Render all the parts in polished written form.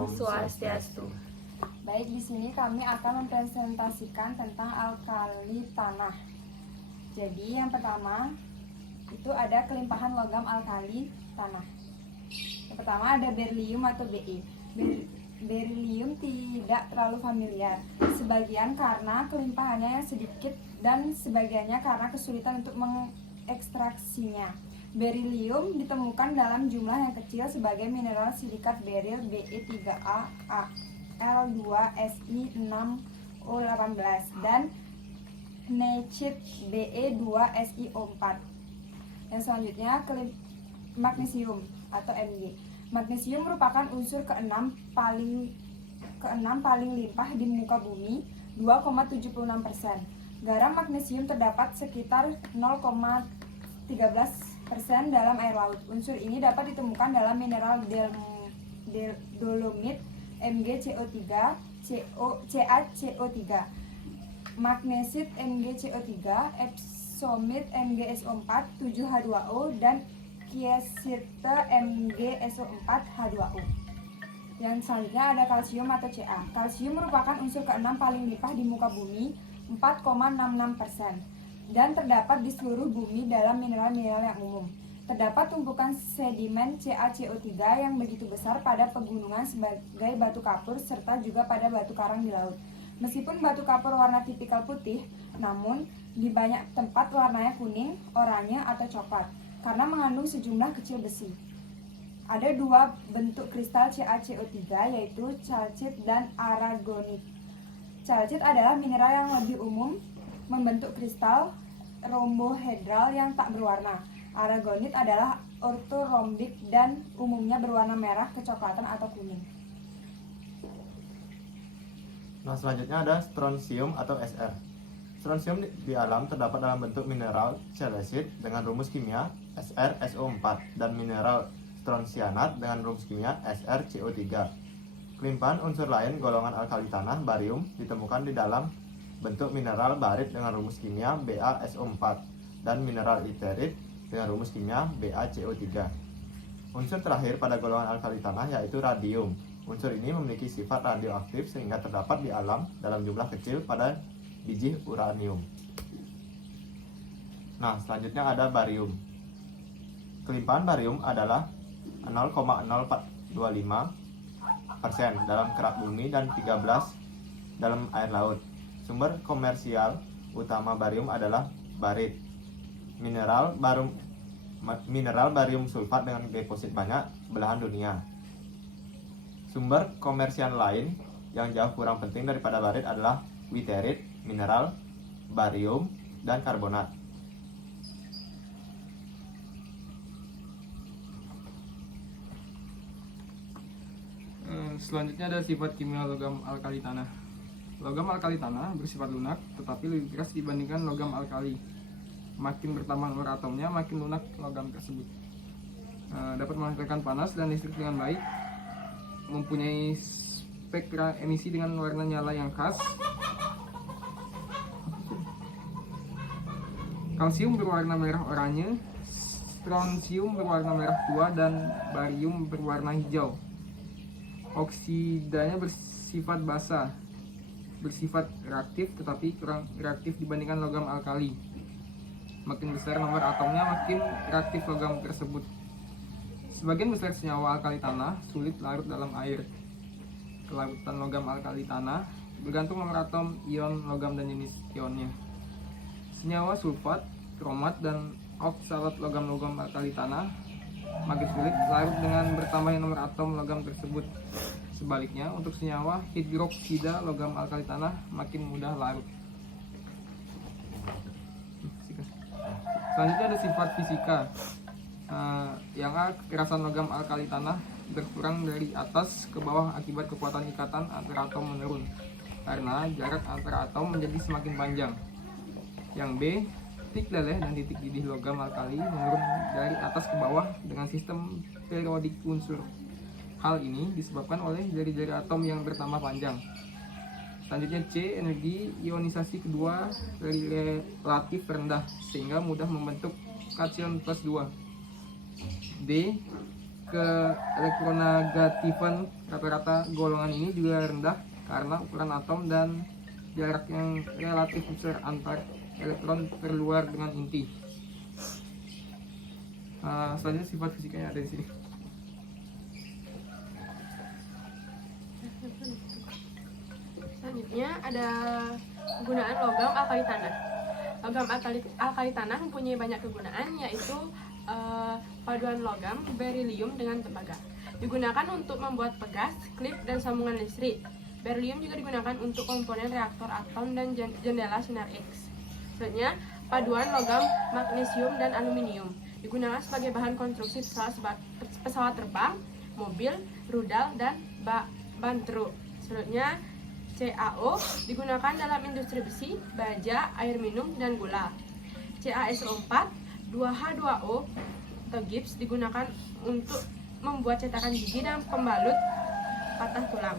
Om Swastiastu. Baik, di sini kami akan mempresentasikan tentang alkali tanah. Jadi yang pertama itu ada kelimpahan logam alkali tanah. Yang pertama ada berlium atau Be. Berlium tidak terlalu familiar, sebagian karena kelimpahannya yang sedikit dan sebagiannya karena kesulitan untuk mengekstraksinya. Berilium ditemukan dalam jumlah yang kecil sebagai mineral silikat beril Be3A, Al2Si6O18 dan neicit Be2SiO4. Yang selanjutnya magnesium atau Mg. Magnesium merupakan unsur keenam paling limpah di muka bumi, 2,76%. Garam magnesium terdapat sekitar 0,13% dalam air laut. Unsur ini dapat ditemukan dalam mineral dolomit MgCO3, CaCO3, magnesit MgCO3, epsomit MgSO4, 7H2O, dan kiesite MgSO4H2O. Yang selanjutnya ada kalsium atau Ca. Kalsium merupakan unsur keenam paling limpah di muka bumi, 4,66%, dan terdapat di seluruh bumi dalam mineral-mineral yang umum. Terdapat tumpukan sedimen CaCO3 yang begitu besar pada pegunungan sebagai batu kapur serta juga pada batu karang di laut. Meskipun batu kapur warna tipikal putih, namun di banyak tempat warnanya kuning, oranye, atau coklat karena mengandung sejumlah kecil besi. Ada dua bentuk kristal CaCO3 yaitu calcit dan aragonit. Calcit adalah mineral yang lebih umum, membentuk kristal rombohedral yang tak berwarna. Aragonit adalah ortorombik dan umumnya berwarna merah, kecoklatan, atau kuning. Nah, selanjutnya ada strontium atau Sr. Strontium di alam terdapat dalam bentuk mineral chelesit dengan rumus kimia SrSO4 dan mineral strontianat dengan rumus kimia SrCO3. Kelimpahan unsur lain golongan alkali tanah barium ditemukan di dalam bentuk mineral barit dengan rumus kimia BaSO4 dan mineral iterit dengan rumus kimia BaCO3. Unsur terakhir pada golongan alkali tanah yaitu radium. Unsur ini memiliki sifat radioaktif sehingga terdapat di alam dalam jumlah kecil pada biji uranium. Nah, selanjutnya ada barium. Kelimpahan barium adalah 0,0425% dalam kerak bumi dan 13 dalam air laut. Sumber komersial utama barium adalah barit. Mineral barium sulfat dengan deposit banyak belahan dunia. Sumber komersial lain yang jauh kurang penting daripada barit adalah witerit, mineral barium, dan karbonat. Selanjutnya ada sifat kimia logam alkali tanah. Logam alkali tanah bersifat lunak tetapi lebih keras dibandingkan logam alkali. Makin bertambah nomor atomnya, makin lunak logam tersebut. Dapat menghasilkan panas dan listrik dengan baik, mempunyai spektra emisi dengan warna nyala yang khas. Kalsium berwarna merah oranye, strontium berwarna merah tua, dan barium berwarna hijau. Oksidanya bersifat basa, bersifat reaktif tetapi kurang reaktif dibandingkan logam alkali. Makin besar nomor atomnya, makin reaktif logam tersebut. Sebagian besar senyawa alkali tanah sulit larut dalam air. Kelarutan logam alkali tanah bergantung nomor atom, ion logam, dan jenis ionnya. Senyawa sulfat, kromat, dan oksalat logam-logam alkali tanah makin sulit larut dengan bertambahnya nomor atom logam tersebut. Sebaliknya, untuk senyawa hidroksida logam alkali tanah makin mudah larut. Selanjutnya ada sifat fisika. Yang A, kekerasan logam alkali tanah berkurang dari atas ke bawah akibat kekuatan ikatan antara atom menurun karena jarak antara atom menjadi semakin panjang. Yang B, titik leleh dan titik didih logam alkali menurun dari atas ke bawah dengan sistem periodik unsur. Hal ini disebabkan oleh jari-jari atom yang bertambah panjang. Selanjutnya C, energi ionisasi kedua relatif rendah sehingga mudah membentuk kation plus 2. D, keelektronegatifan rata-rata golongan ini juga rendah karena ukuran atom dan jarak yang relatif besar antar elektron terluar dengan inti. Selanjutnya sifat fisikanya ada di sini. Selanjutnya ada kegunaan logam alkali tanah. Logam alkali tanah mempunyai banyak kegunaan, yaitu paduan logam berilium dengan tembaga. Digunakan untuk membuat pegas, klip, dan sambungan listrik. Berilium juga digunakan untuk komponen reaktor atom dan jendela sinar X. Selanjutnya, paduan logam magnesium dan aluminium. Digunakan sebagai bahan konstruksi pesawat terbang, mobil, rudal, dan ban truk. Selanjutnya, CaO digunakan dalam industri besi, baja, air minum, dan gula. CaSO4, 2H2O atau gips digunakan untuk membuat cetakan gigi dan pembalut patah tulang.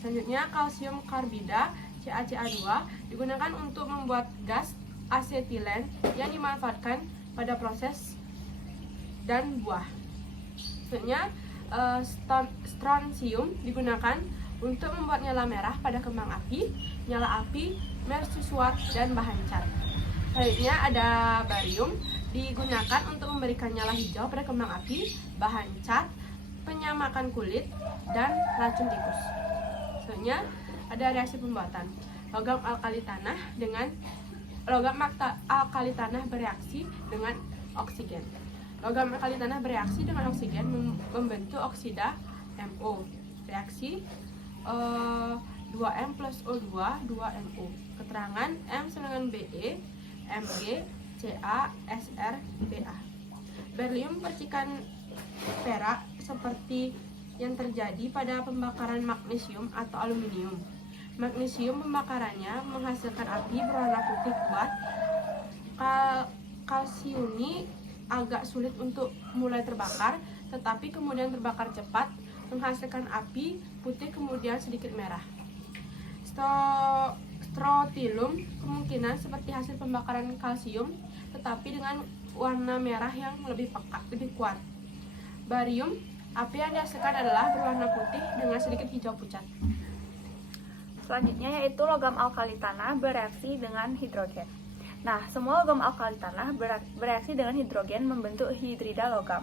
Selanjutnya, kalsium karbida, CaCa2 digunakan untuk membuat gas asetilen yang dimanfaatkan pada proses dan buah. Selanjutnya, strontium digunakan untuk membuat nyala merah pada kembang api, nyala api, mercusuar, dan bahan cat. Selanjutnya ada barium, digunakan untuk memberikan nyala hijau pada kembang api, bahan cat, penyamakan kulit, dan racun tikus. Selanjutnya ada reaksi pembuatan. Logam alkali tanah bereaksi dengan oksigen. Logam alkali tanah bereaksi dengan oksigen membentuk oksida MO. Reaksi 2M plus O2 2NO. Keterangan M sama dengan Be, Mg, Ca, Sr, Ba. Berlium percikan perak seperti yang terjadi pada pembakaran magnesium atau aluminium. Magnesium pembakarannya menghasilkan api berwarna putih kuat. Kalsium agak sulit untuk mulai terbakar, tetapi kemudian terbakar cepat, menghasilkan api putih kemudian sedikit merah. Strotilum kemungkinan seperti hasil pembakaran kalsium, tetapi dengan warna merah yang lebih kuat. Barium, api yang dihasilkan adalah berwarna putih dengan sedikit hijau pucat. Selanjutnya yaitu logam alkali tanah bereaksi dengan hidrogen. Nah, semua logam alkali tanah bereaksi dengan hidrogen membentuk hidrida logam.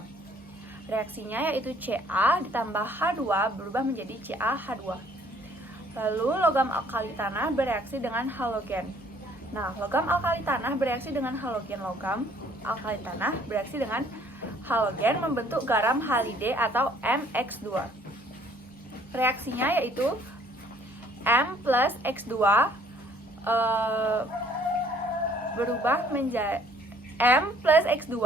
Reaksinya yaitu Ca ditambah H2 berubah menjadi CaH2. Lalu logam alkali tanah bereaksi dengan halogen. Nah, logam alkali tanah bereaksi dengan halogen logam alkali tanah bereaksi dengan halogen membentuk garam halide atau MX2. Reaksinya yaitu M plus X2 berubah menjadi M plus X2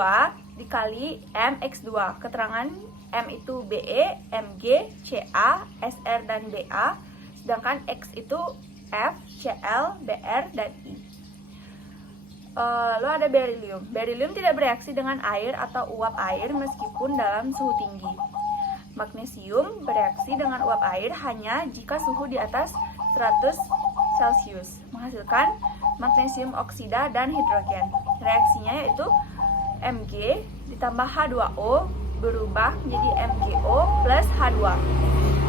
dikali MX2. Keterangan M itu Be, Mg, Ca, Sr, dan Ba. Sedangkan X itu F, Cl, Br, dan I. Lalu ada berilium. Berilium tidak bereaksi dengan air atau uap air meskipun dalam suhu tinggi. Magnesium bereaksi dengan uap air hanya jika suhu di atas 100 Celcius, menghasilkan magnesium oksida dan hidrogen. Reaksinya yaitu Mg ditambah H2O berubah menjadi MgO plus H2,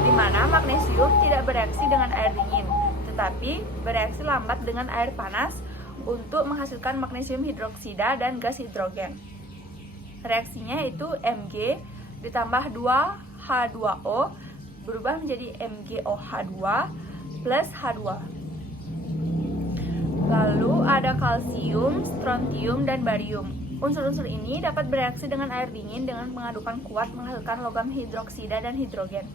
di mana magnesium tidak bereaksi dengan air dingin, tetapi bereaksi lambat dengan air panas untuk menghasilkan magnesium hidroksida dan gas hidrogen. Reaksinya yaitu Mg ditambah 2H2O berubah menjadi MgOH2 plus H2. Lalu ada kalsium, strontium, dan barium. Unsur-unsur ini dapat bereaksi dengan air dingin dengan pengadukan kuat menghasilkan logam hidroksida dan hidrogen.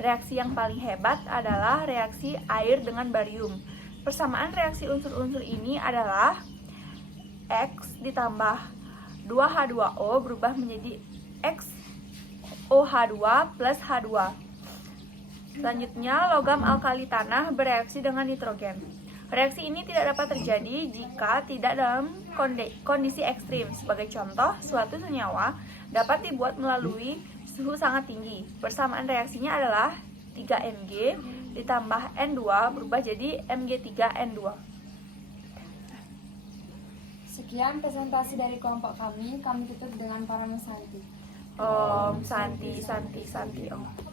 Reaksi yang paling hebat adalah reaksi air dengan barium. Persamaan reaksi unsur-unsur ini adalah X ditambah 2H2O berubah menjadi XOH2 plus H2. Selanjutnya, logam alkali tanah bereaksi dengan nitrogen. Reaksi ini tidak dapat terjadi jika tidak dalam kondisi ekstrim. Sebagai contoh, suatu senyawa dapat dibuat melalui suhu sangat tinggi. Persamaan reaksinya adalah 3Mg ditambah N2 berubah jadi Mg3N2. Sekian presentasi dari kelompok kami tutup dengan para mesanti. Om Santi Santi Santi Om.